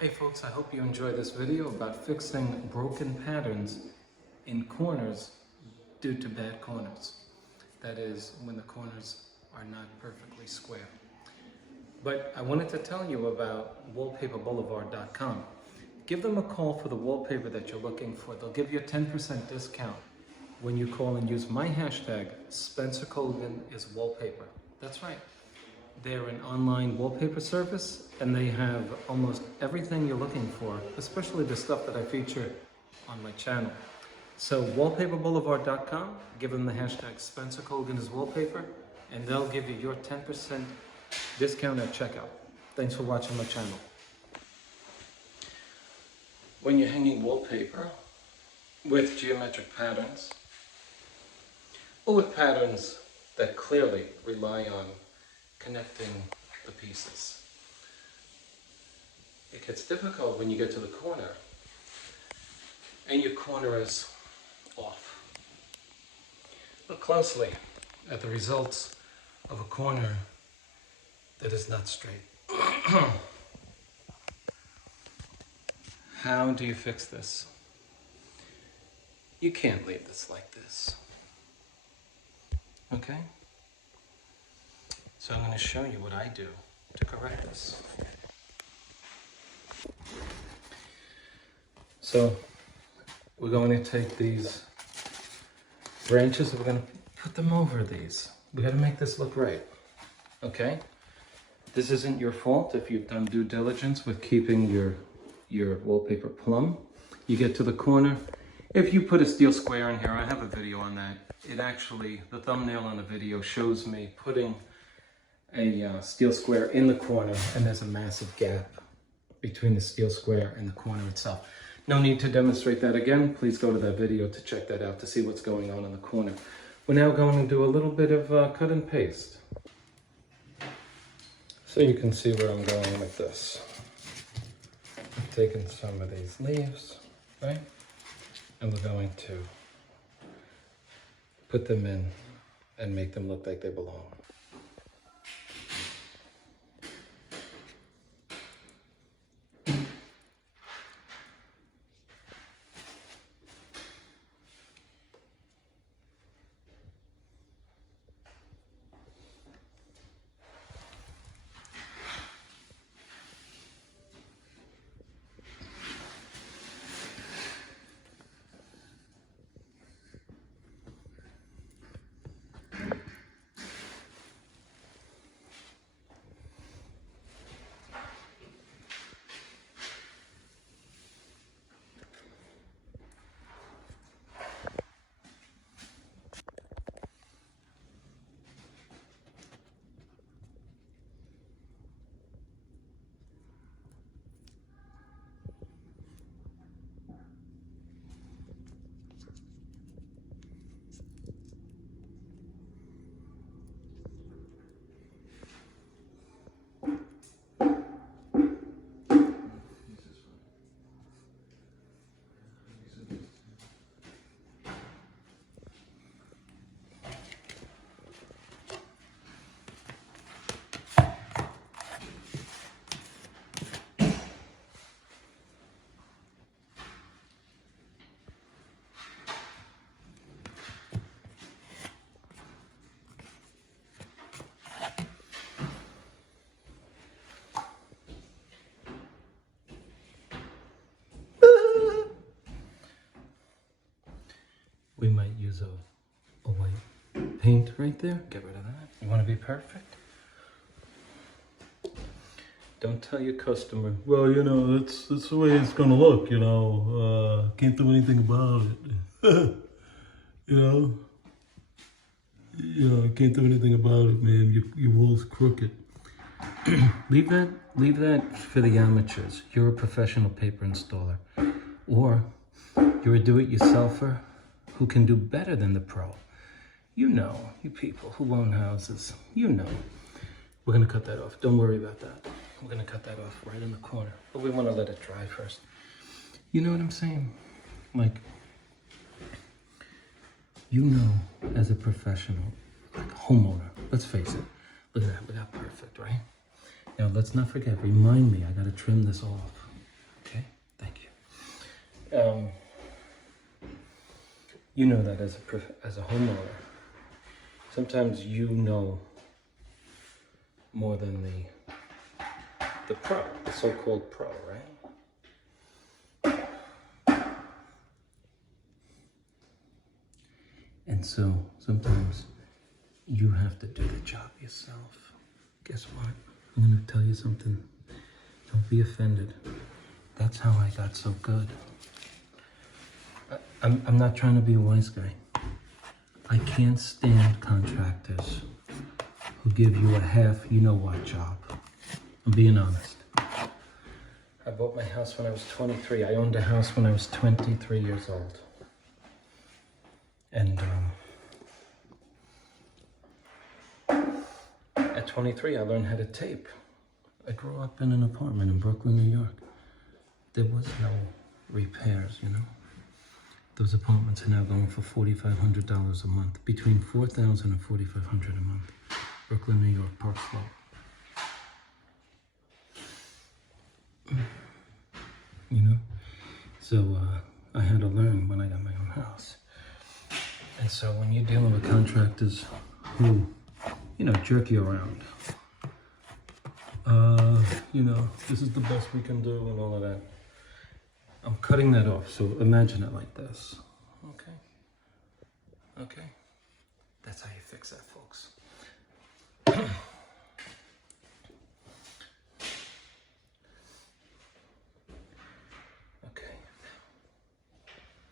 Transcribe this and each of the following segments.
Hey folks, I hope you enjoy this video about fixing broken patterns in corners due to bad corners. That is, when the corners are not perfectly square. But I wanted to tell you about wallpaperboulevard.com. Give them a call for the wallpaper that you're looking for. They'll give you a 10% discount when you call and use my hashtag, Spencer Colgan is wallpaper. That's right. They're an online wallpaper service and they have almost everything you're looking for, especially the stuff that I feature on my channel. So wallpaperboulevard.com, give them the hashtag Spencer Colgan is wallpaper, and they'll give you your 10% discount at checkout. Thanks for watching my channel. When you're hanging wallpaper with geometric patterns, or with patterns that clearly rely on connecting the pieces, it gets difficult when you get to the corner and your corner is off. Look closely at the results of a corner that is not straight. How do you fix this? You can't leave this like this. Okay? So I'm going to show you what I do to correct this. So we're going to take these branches and we're going to put them over these. We got to make this look right. Okay? This isn't your fault if you've done due diligence with keeping your wallpaper plumb. You get to the corner. If you put a steel square in here, I have a video on that. It actually, the thumbnail on the video shows me putting a steel square in the corner, and there's a massive gap between the steel square and the corner itself. No need to demonstrate that again. Please go to that video to check that out to see what's going on in the corner. We're now going to do a little bit of cut and paste. So you can see where I'm going with this. I've taken some of these leaves, right? And we're going to put them in and make them look like they belong. We might use a white paint right there. Get rid of that. You want to be perfect? Don't tell your customer, well, you know, that's the way it's going to look, you know. Can't do anything about it. You know, can't do anything about it, man. Your wool's crooked. Leave that for the amateurs. You're a professional paper installer. Or you're a do-it-yourselfer who can do better than the pro. You know, you people who own houses, you know. We're gonna cut that off. Don't worry about that. We're gonna cut that off right in the corner. But we wanna let it dry first. You know what I'm saying? Like, you know, as a professional, like homeowner, let's face it. Look at that, we got perfect, right? Now let's not forget, remind me, I gotta trim this off. You know that as a homeowner, sometimes you know more than the pro, the so-called pro, right? And so sometimes you have to do the job yourself. Guess what? I'm gonna tell you something. Don't be offended. That's how I got so good. I'm not trying to be a wise guy. I can't stand contractors who give you a half you-know-what job. I'm being honest. I bought my house when I was 23. I owned a house when I was 23 years old. And at 23, I learned how to tape. I grew up in an apartment in Brooklyn, New York. There was no repairs, you know. Those apartments are now going for $4,500 a month, between $4,000 and $4,500 a month. Brooklyn, New York, Park Slope. You know, so I had to learn when I got my own house. And so when you're dealing with contractors who, you know, jerk you around, you know, this is the best we can do and all of that. I'm cutting that off, so imagine it like this. Okay? Okay? That's how you fix that, folks. Okay.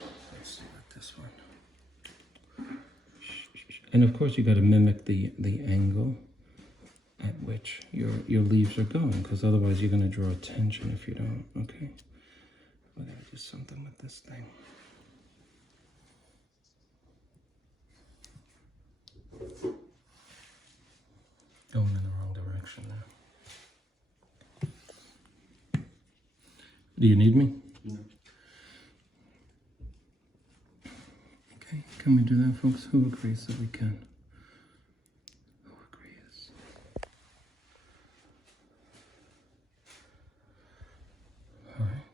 Let's see what this one. And of course you got to mimic the angle at which your leaves are going, because otherwise you're going to draw attention if you don't. Okay? We got to do something with this thing. Going in the wrong direction now. Do you need me? No. Okay, can we do that, folks? Who agrees that we can? Who agrees? All right.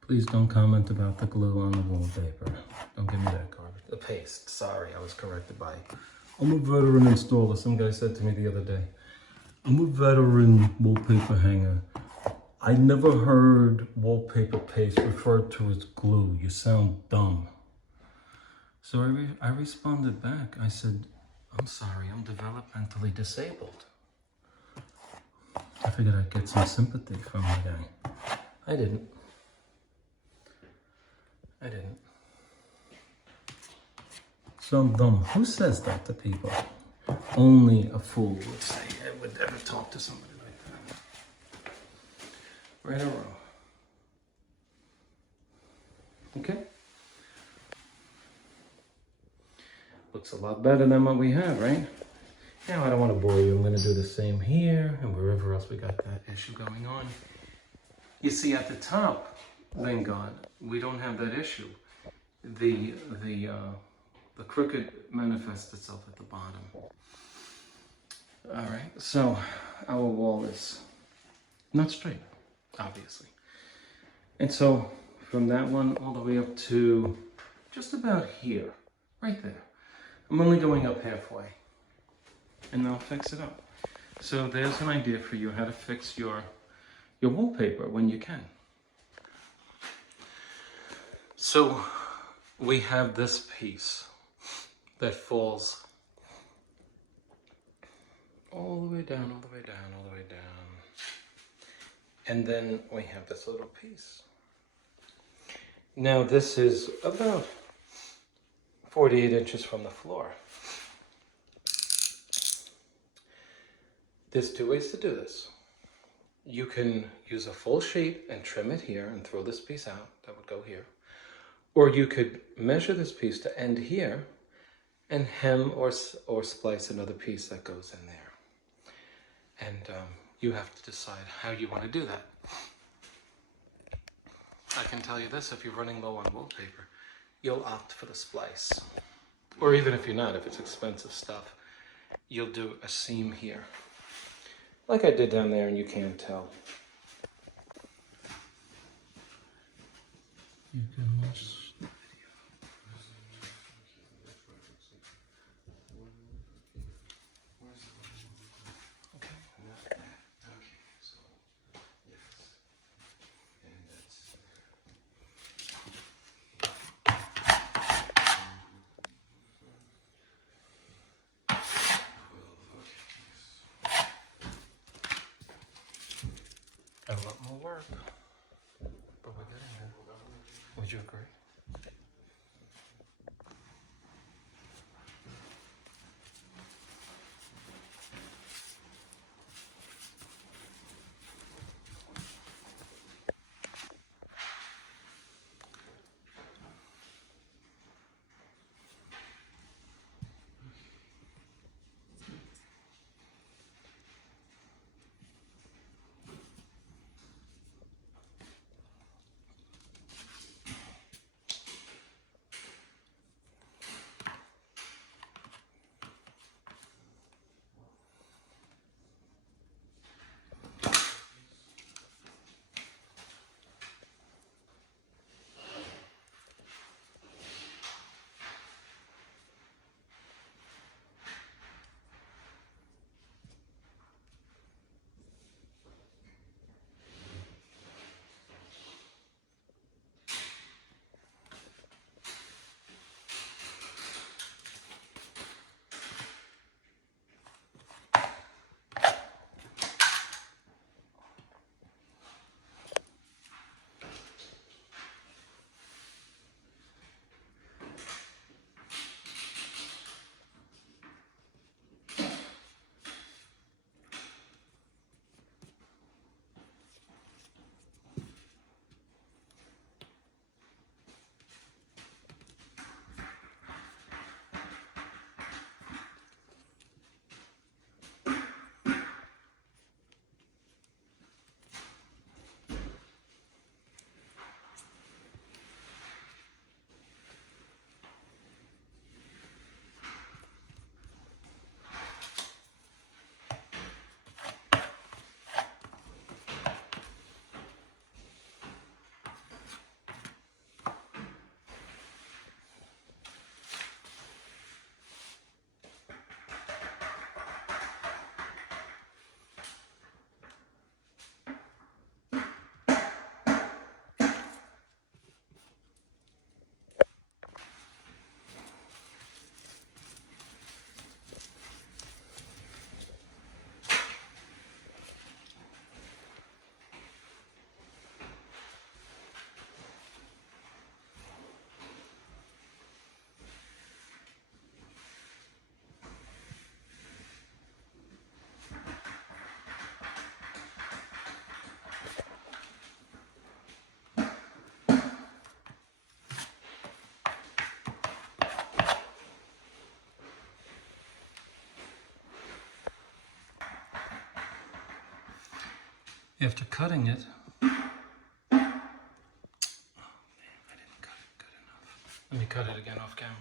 Please don't comment about the glue on the wallpaper. Don't give me that garbage. The paste. Sorry, I was corrected by. I'm a veteran installer. Some guy said to me the other day, I'm a veteran wallpaper hanger. I never heard wallpaper paste referred to as glue. You sound dumb. So I responded back. I said, I'm sorry, I'm developmentally disabled. I figured I'd get some sympathy from the guy. I didn't. So I'm dumb. Who says that to people? Only a fool would say, I would ever talk to somebody like that. Right or wrong? Okay? Looks a lot better than what we have, right? Now I don't want to bore you. I'm going to do the same here and wherever else we got that issue going on. You see at the top, thank God, we don't have that issue. The crooked manifests itself at the bottom. All right, so our wall is not straight, obviously. And so from that one all the way up to just about here, right there. I'm only going up halfway and I'll fix it up. So there's an idea for you how to fix your wallpaper when you can. So we have this piece that falls all the way down, all the way down, all the way down. And then we have this little piece. Now this is about 48 inches from the floor. There's two ways to do this. You can use a full sheet and trim it here and throw this piece out. That would go here. Or you could measure this piece to end here and hem or splice another piece that goes in there. And you have to decide how you want to do that. I can tell you this, if you're running low on wallpaper, you'll opt for the splice. Or even if you're not, if it's expensive stuff, you'll do a seam here. Like I did down there and you can't tell. Got a lot more work, but we're getting there. Would you agree? After cutting it, oh man, I didn't cut it good enough. Let me cut it again off camera.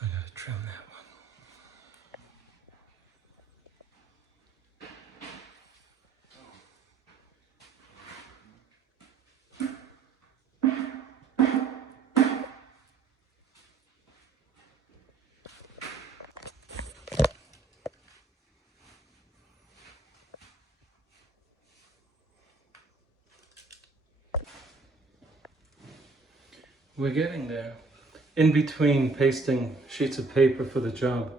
I gotta trim that one. We're getting there. In between pasting sheets of paper for the job,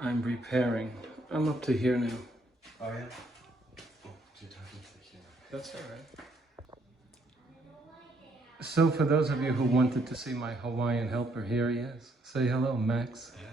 I'm repairing. I'm up to here now. Oh yeah? Oh, you're talking to the camera. That's all right. So for those of you who wanted to see my Hawaiian helper, here he is. Say hello, Max. Hello.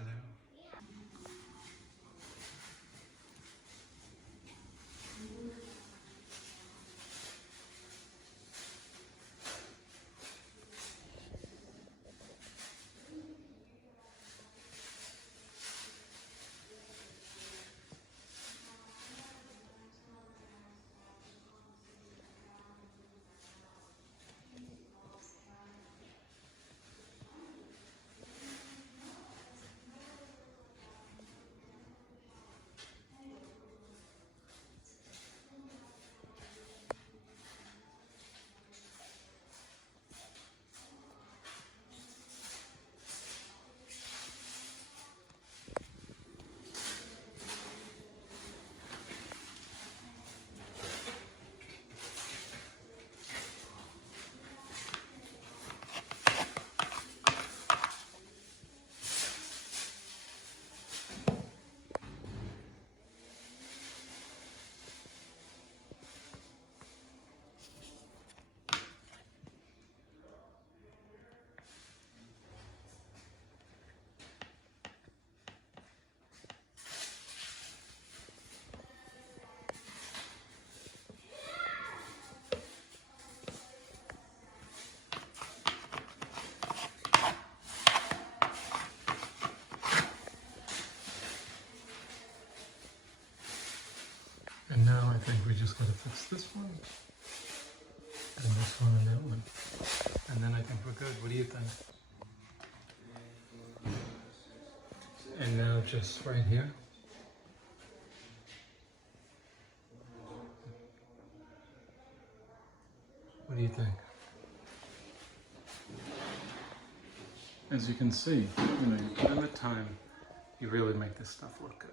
do you think? And now just right here. What do you think? As you can see, you put in the time, you really make this stuff look good.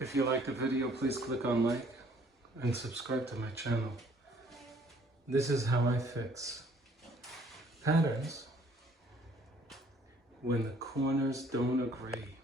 If you liked the video, please click on like and subscribe to my channel. This is how I fix patterns when the corners don't agree.